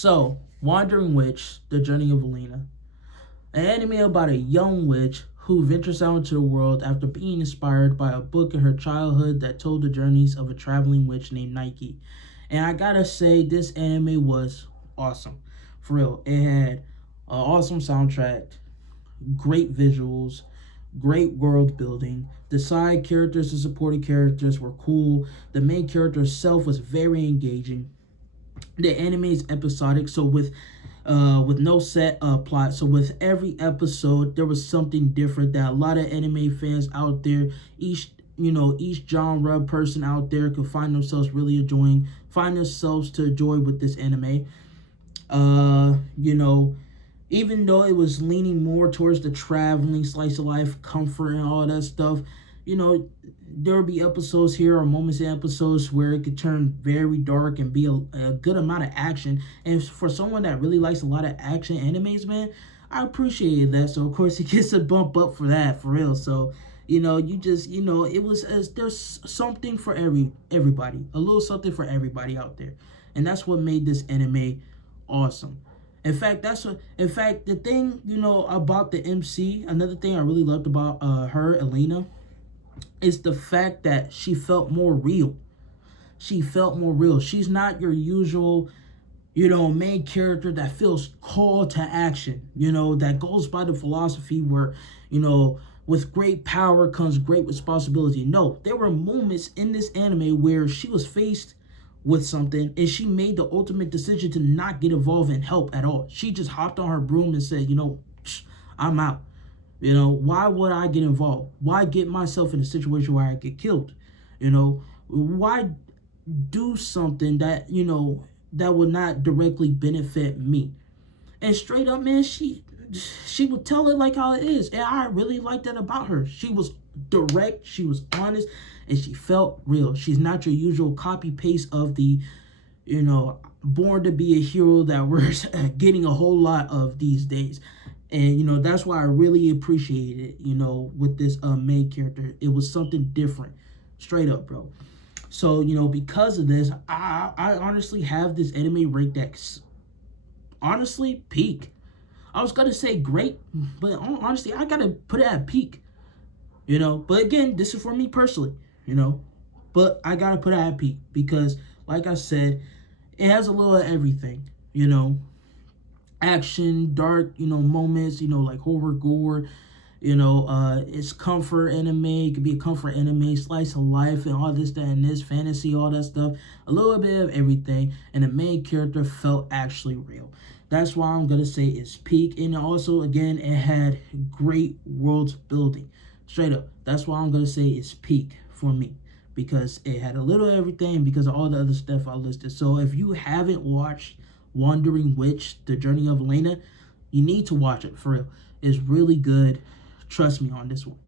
So, Wandering Witch, The Journey of Elaina. An anime about a young witch who ventures out into the world after being inspired by a book in her childhood that told the journeys of a traveling witch named Nike. And I gotta say, this anime was awesome. For real. It had an awesome soundtrack, great visuals, great world building. The side characters and supporting characters were cool. The main character itself was very engaging. The anime is episodic, so with no set plot. So with every episode, there was something different that a lot of anime fans out there, each genre person out there could find themselves really enjoying, find themselves to enjoy with this anime. Uh, you know, Even though it was leaning more towards the traveling, slice of life, comfort, and all that stuff, you know, there will be episodes here or moments in episodes where it could turn very dark and be a good amount of action. And for someone that really likes a lot of action animes, man, I appreciated that. So, of course, it gets a bump up for that, for real. So, it was there's something for everybody, a little something for everybody out there, and that's what made this anime awesome. In fact, the thing about the MC, another thing I really loved about her, Elaina, is the fact that she felt more real. She felt more real. She's not your usual, main character that feels called to action, that goes by the philosophy where, with great power comes great responsibility. No, there were moments in this anime where she was faced with something and she made the ultimate decision to not get involved and help at all. She just hopped on her broom and said, I'm out. Why would I get involved? Why get myself in a situation where I get killed? Why do something that would not directly benefit me? And straight up, man, she would tell it like how it is. And I really liked that about her. She was direct, she was honest, and she felt real. She's not your usual copy paste of the, born to be a hero that we're getting a whole lot of these days. And that's why I really appreciate it, with this main character. It was something different. Straight up, bro. So, because of this, I honestly have this anime ranked at, honestly, peak. I was gonna say great, but honestly, I gotta put it at peak. But again, this is for me personally, But I gotta put it at peak because, like I said, it has a little of everything, action, dark, moments, like horror, gore, it's comfort anime. It could be a comfort anime, slice of life, and all this, that, and this, fantasy, all that stuff. A little bit of everything, and the main character felt actually real. That's why I'm gonna say it's peak. And also, again, it had great world building. Straight up, that's why I'm gonna say it's peak for me, because it had a little of everything because of all the other stuff I listed. So if you haven't watched Wandering Witch, The Journey of Elaina, you need to watch it, for real. It's really good. Trust me on this one.